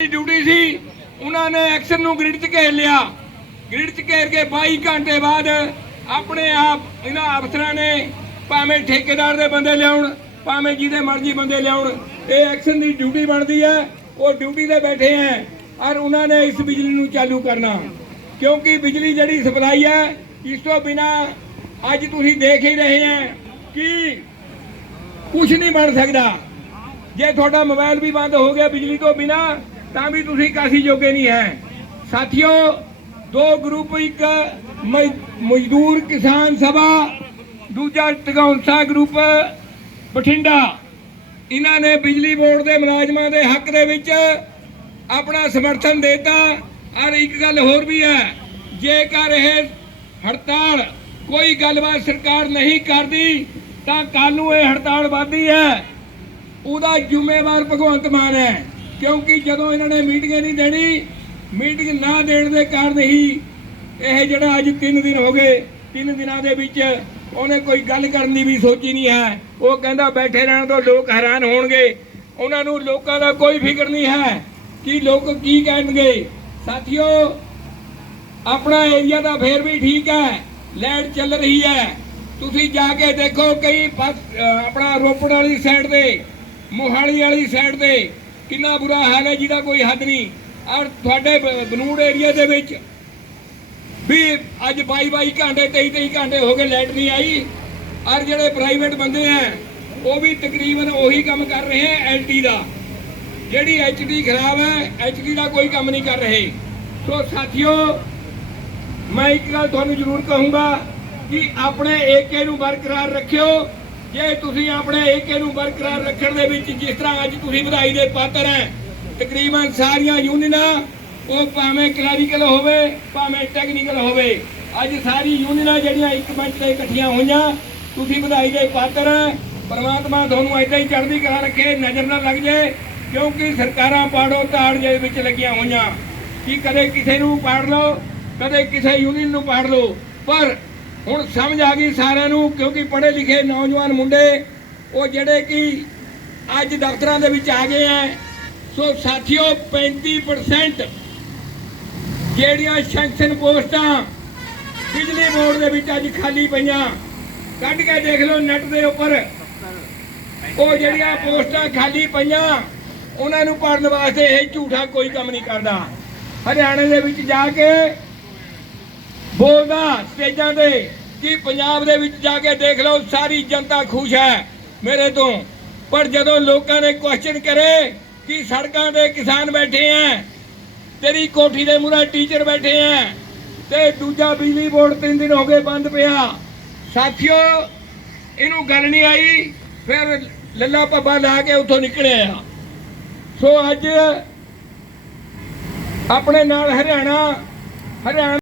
Duty ਸੀ, ਉਹਨਾਂ ਨੇ action ਨੂੰ ਗ੍ਰਿਡ 'ਚ ਘੇਰ ਲਿਆ। ਗ੍ਰਿਡ 'ਚ ਘੇਰ ਕੇ 22 ਘੰਟੇ ਬਾਅਦ ਆਪਣੇ ਆਪ, ਇਹਨਾਂ ਅਫਸਰਾਂ ਨੇ ਭਾਵੇਂ ਠੇਕੇਦਾਰ ਦੇ ਬੰਦੇ ਲਿਆਉਣ, ਭਾਵੇਂ ਜਿਹਦੇ ਮਰਜ਼ੀ ਬੰਦੇ ਲਿਆਉਣ, ਇਹ ਐਕਸ਼ਨ ਦੀ ਡਿਊਟੀ ਬਣਦੀ ਹੈ, ਉਹ ਡਿਊਟੀ ਤੇ ਬੈਠੇ ਹੈ, ਔਰ ਉਹਨਾਂ ਨੇ ਇਸ ਬਿਜਲੀ ਨੂੰ ਚਾਲੂ ਕਰਨਾ। ਕਿਉਂਕਿ ਬਿਜਲੀ ਜਿਹੜੀ ਸਪਲਾਈ ਹੈ, ਇਸ ਤੋਂ ਬਿਨਾ ਅੱਜ ਤੁਸੀਂ ਦੇਖ ਹੀ ਰਹੇ ਹੈ ਕਿ ਕੁਝ ਨਹੀਂ ਬਣ ਸਕਦਾ। ਜੇ ਤੁਹਾਡਾ ਮੋਬਾਈਲ ਵੀ ਬੰਦ ਹੋ ਗਿਆ ਬਿਜਲੀ ਤੋਂ ਬਿਨਾ ਤਾਂ ਵੀ ਤੁਸੀਂ ਕਾਸੀ ਜੋਗੇ ਨਹੀਂ ਹੈ। ਸਾਥੀਓ, ਦੋ ਗਰੁੱਪ, ਇੱਕ ਮਜ਼ਦੂਰ ਕਿਸਾਨ ਸਭਾ, ਦੂਜਾ ਟਗੌਂਸਾ ਗਰੁੱਪ, ਬਠਿੰਡਾ। ਇਹਨਾਂ ਨੇ ਬਿਜਲੀ ਬੋਰਡ ਦੇ ਮੁਲਾਜ਼ਮਾਂ ਦੇ ਹੱਕ ਦੇ ਵਿੱਚ ਆਪਣਾ ਸਮਰਥਨ ਦੇਤਾ। ਔਰ ਇੱਕ ਗੱਲ ਹੋਰ ਵੀ ਹੈ, ਜੇਕਰ ਇਹ ਹੜਤਾਲ ਕੋਈ ਗੱਲਬਾਤ ਸਰਕਾਰ ਨਹੀਂ ਕਰਦੀ, ਤਾਂ ਕੱਲ ਨੂੰ ਇਹ ਹੜਤਾਲ ਵੱਧਦੀ ਹੈ। ਉਹਦਾ ਜ਼ਿੰਮੇਵਾਰ ਭਗਵੰਤ ਮਾਨ ਹੈ। ਕਿਉਂਕਿ ਜਦੋਂ ਇਹਨਾਂ ਨੇ ਮੀਟਿੰਗ ਨਹੀਂ ਦੇਣੀ, ਮੀਟਿੰਗ ਨਾ ਦੇਣ ਦੇ ਕਾਰਨ ਹੀ ਇਹ ਜਿਹੜਾ ਅੱਜ 3 ਦਿਨ ਹੋ ਗਏ 3 ਦਿਨਾਂ ਦੇ ਵਿੱਚ ਉਹਨੇ ਕੋਈ ਗੱਲ ਕਰਨ ਦੀ ਵੀ ਸੋਚੀ ਨਹੀਂ ਹੈ। ਉਹ ਕਹਿੰਦਾ ਬੈਠੇ ਰਹਿਣ ਤੋਂ ਲੋਕ ਹੈਰਾਨ ਹੋਣਗੇ। ਉਹਨਾਂ ਨੂੰ ਲੋਕਾਂ ਦਾ ਕੋਈ ਫਿਕਰ ਨਹੀਂ ਹੈ ਕਿ ਲੋਕ ਕੀ ਕਹਿਣਗੇ। ਸਾਥੀਓ, ਆਪਣਾ ਏਰੀਆ ਤਾਂ ਫੇਰ ਵੀ ਠੀਕ ਹੈ ਲਾਈਟ ਚੱਲ ਰਹੀ ਹੈ। ਤੁਸੀਂ ਜਾ ਕੇ ਦੇਖੋ ਕਈ ਆਪਣਾ ਰੋਪੜ ਵਾਲੀ ਸਾਈਡ ਤੇ, ਮੋਹਾਲੀ ਵਾਲੀ ਸਾਈਡ ਤੇ ਕਿੰਨਾ ਬੁਰਾ ਹਾਲ ਹੈ ਜਿਹਦਾ ਕੋਈ ਹੱਦ ਨਹੀਂ। ਔਰ ਤੁਹਾਡੇ ਬ- ਬਨੂੜ ਏਰੀਆ ਦੇ ਵਿੱਚ ਵੀ ਅੱਜ 22 22 ਘੰਟੇ 23 23 ਘੰਟੇ ਹੋ ਗਏ ਲਾਈਟ ਨਹੀਂ ਆਈ। ਔਰ ਜਿਹੜੇ ਪ੍ਰਾਈਵੇਟ ਬੰਦੇ ਆ, ਉਹ ਵੀ ਤਕਰੀਬਨ ਉਹੀ ਕੰਮ ਕਰ ਰਹੇ ਹੈ ਐਲਟੀ ਦਾ। ਜਿਹੜੀ ਐਚਡੀ ਖਰਾਬ ਹੈ ਐਚਡੀ ਦਾ ਕੋਈ ਕੰਮ ਨਹੀਂ ਕਰ ਰਹੇ। ਸੋ ਸਾਥੀਓ, ਮੈਂ ਇੱਕ ਗੱਲ ਤੁਹਾਨੂੰ ਜ਼ਰੂਰ ਕਹੂੰਗਾ ਕਿ ਆਪਣੇ ਏਕੇ ਨੂੰ ਬਰਕਰਾਰ ਰੱਖਿਓ। ਜੇ ਤੁਸੀਂ ਆਪਣੇ ਏਕੇ ਨੂੰ ਬਰਕਰਾਰ ਰੱਖਣ ਦੇ ਵਿੱਚ ਜਿਸ ਤਰ੍ਹਾਂ ਅੱਜ ਤੁਸੀਂ ਵਧਾਈ ਦੇ ਪਾਤਰ ਹੈ, ਤਕਰੀਬਨ ਸਾਰੀਆਂ ਯੂਨੀਅਨਾਂ ਉਹ ਭਾਵੇਂ ਕਲੈਰੀਕਲ ਹੋਵੇ, ਭਾਵੇਂ ਟੈਕਨੀਕਲ ਹੋਵੇ, ਅੱਜ ਸਾਰੀ ਯੂਨੀਅਨਾਂ ਜਿਹੜੀਆਂ ਇੱਕ ਮੰਚ ਤੇ ਇਕੱਠੀਆਂ ਹੋਈਆਂ, ਤੁਸੀਂ ਵਧਾਈ ਦੇ ਪਾਤਰ ਹੈ, ਪਰਮਾਤਮਾ ਤੁਹਾਨੂੰ ਏਦਾਂ ਹੀ ਚੜ੍ਹਦੀ ਕਲਾ ਰੱਖੇ, ਨਜ਼ਰ ਨਾ ਲੱਗ ਜਾਏ, ਕਿਉਂਕਿ ਸਰਕਾਰਾਂ ਪਾੜੋ ਤਾੜ ਦੇ ਵਿੱਚ ਲੱਗੀਆਂ ਹੋਈਆਂ। ਕਿ ਕਦੇ ਕਿਸੇ ਨੂੰ ਪਾੜ ਲਓ, ਕਦੇ ਕਿਸੇ ਯੂਨੀਅਨ ਨੂੰ ਪਾੜ ਲਓ, ਪਰ ਹੁਣ ਸਮਝ ਆ ਗਈ ਸਾਰਿਆਂ ਨੂੰ, ਕਿਉਂਕਿ ਪੜ੍ਹੇ ਲਿਖੇ ਨੌਜਵਾਨ ਮੁੰਡੇ, ਉਹ ਜਿਹੜੇ ਕਿ ਅੱਜ ਦਫ਼ਤਰਾਂ ਦੇ ਵਿੱਚ ਆ ਗਏ ਆ ਸੋ ਸਾਥੀਓ 35% ਜਿਹੜੀਆਂ ਸੈਂਕਸ਼ਨ ਪੋਸਟਾਂ ਬਿਜਲੀ ਬੋਰਡ ਦੇ ਵਿੱਚ ਅੱਜ ਖਾਲੀ ਪਈਆਂ। ਕੱਢ ਕੇ ਦੇਖ ਲਓ ਨੈਟ ਦੇ ਉੱਪਰ। ਉਹ ਜਿਹੜੀਆਂ ਪੋਸਟਾਂ ਖਾਲੀ ਪਈਆਂ, ਉਹਨਾਂ ਨੂੰ ਭਰਨ ਵਾਸਤੇ ਇਹ ਝੂਠਾ ਕੋਈ ਕੰਮ ਨਹੀਂ ਕਰਦਾ। ਹਰਿਆਣੇ ਦੇ ਵਿੱਚ ਜਾ ਕੇ ਬੋਲਦਾ, ਸਟੇਜਾਂ ਤੇ ਕਿ ਪੰਜਾਬ ਦੇ ਵਿੱਚ ਜਾ ਕੇ ਦੇਖ ਲਓ, ਸਾਰੀ ਜਨਤਾ ਖੁਸ਼ ਹੈ ਮੇਰੇ ਤੋਂ। ਪਰ ਜਦੋਂ ਲੋਕਾਂ ਨੇ ਕੁਐਸਚਨ ਕਰੇ ਕਿ ਸੜਕਾਂ ਤੇ ਕਿਸਾਨ ਬੈਠੇ ਐ, ਤੇਰੀ ਕੋਠੀ ਦੇ ਮੂਹਰੇ ਟੀਚਰ ਬੈਠੇ ਐ, ਤੇ ਦੂਜਾ ਬਿਜਲੀ ਬੋਰਡ ਤਿੰਨ ਦਿਨ ਹੋ ਗਏ ਬੰਦ ਪਿਆ। ਸਾਥੀਓ, ਇਹਨੂੰ ਗੱਲ ਨਹੀਂ ਆਈ, ਫਿਰ ਲੱਲਾ ਪੱਬਾ ਲਾ ਕੇ ਉੱਥੋਂ ਨਿਕਲੇ ਆ। ਸੋ ਅੱਜ ਆਪਣੇ ਨਾਲ ਹਰਿਆਣਾ ਹਰਿਆਣਾ